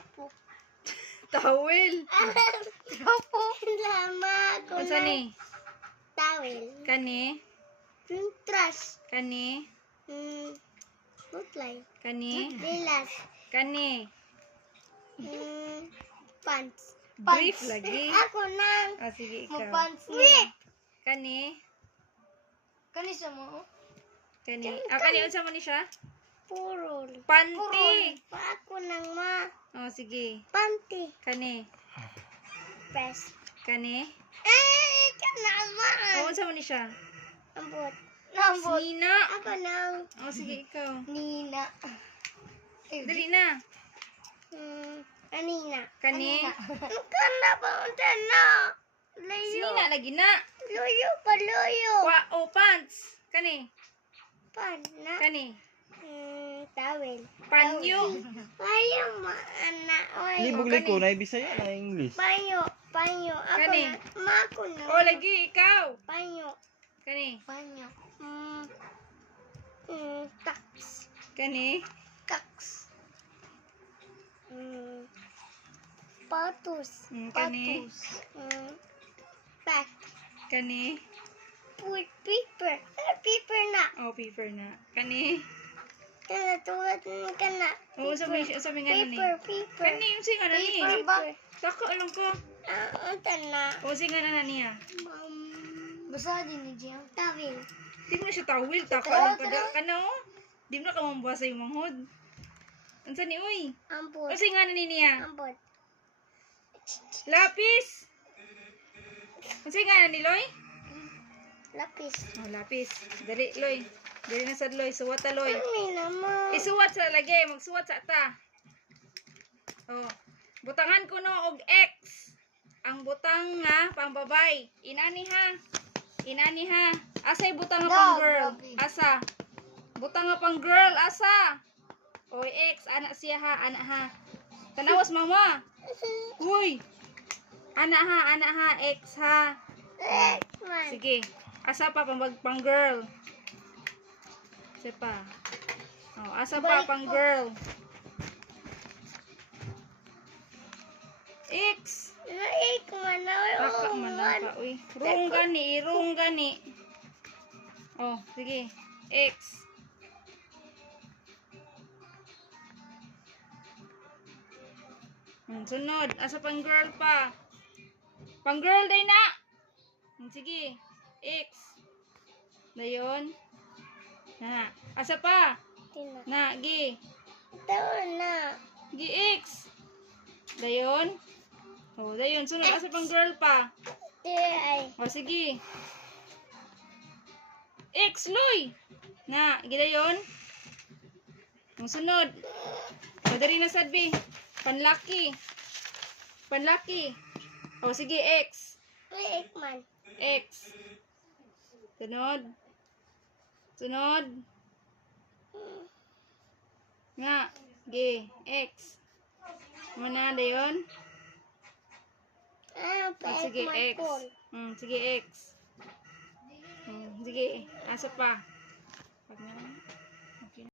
Trapo. Towel. Trapo. Lama ko Unsa ni? towel. Kani? Trash. Kani? Butlay. Kani? Lilas. Kani? Pants. Brief lagi. Ako nang. Ah, sige ikaw. Pants niya. Kani? Kani sa mo? Kani? Ah, kani unsa man ni siya? Purol. Panty. Ako nang ma. Oh, sige. Panty. Kani? Press. Kani? Kanama. Oh, unsa man ni siya? Ambot. Nina. Ako nang. Oh, sige ikaw. Nina. Dali na. Anina. Kani? Kana ba unta na? Layo. Nina lagi na. Luyo pa luyo. Oh, pants. Kani? Pan na. Kani? Towel. Panyo. Payo ma anak. Oy. Libog liko na Bisaya na English. Payo. Payo. Ako Kani? na. Ma ako na. Oh, lagi ikaw. Payo. Kani? Payo. Tax. Kani? Tax. Patus. Kani? Pack. Kani? Put paper. Paper na. Oh, paper na. Kani? Kana tulad ng kana. Oh, sabi nga na ni. Paper. Kani, yung singa na ni. Paper ba? Saka alam ko. Unta na. Oh, singa na niya. Basa din ni Jam. Tawil. Di mo na siya tawil. Taka alam ka da. Kana o? Di mo na ka mambasa yung manghod. Ansa ni, uy? Ambot. Oh, singa na ni niya. Ambot. Lapis. Ang singa na ni, Loy? Lapis. Oh, lapis. Dali, Loy. Dali na sad, Loy. Suwat ta, Loy. Ay naman. Isuwat sa lagi. Magsuwat sa ta. Oh. Butangan ko no og X. Ang butang nga pambabay. Inani ha. Inani ha. Asay butang nga pang girl. Asa. Butang nga pang girl. Asa. O X. Anak siya ha. Anak ha. Tanawas mama. Uy. Anak ha. Anak ha. X ha. Sige. Asa pa pang girl. Asa pa. Oh, asa pa pang girl. X. Naik mana? Baka man lang ka, uy. Rung gani. Oh, sige. X. Sunod. Asa pang girl pa? Pang girl day na. Sige. X. Dayon. Na. Asa pa? Tina. Na, gi. Tahu na. Gi X. Dayon. Oh, dayon. Sunod. Asa pang girl pa? Ay. O, sige. X, Loy. Na, gidayon. Ang sunod. Madari na sadbi. Panlaki. Panlaki. O, sige, X. Naik man. X. Sunod. Sunod. Nga. G. X. Mana dayon? Ah, O, sige, X. Sige, X. Sige. Asa pa? Pag na.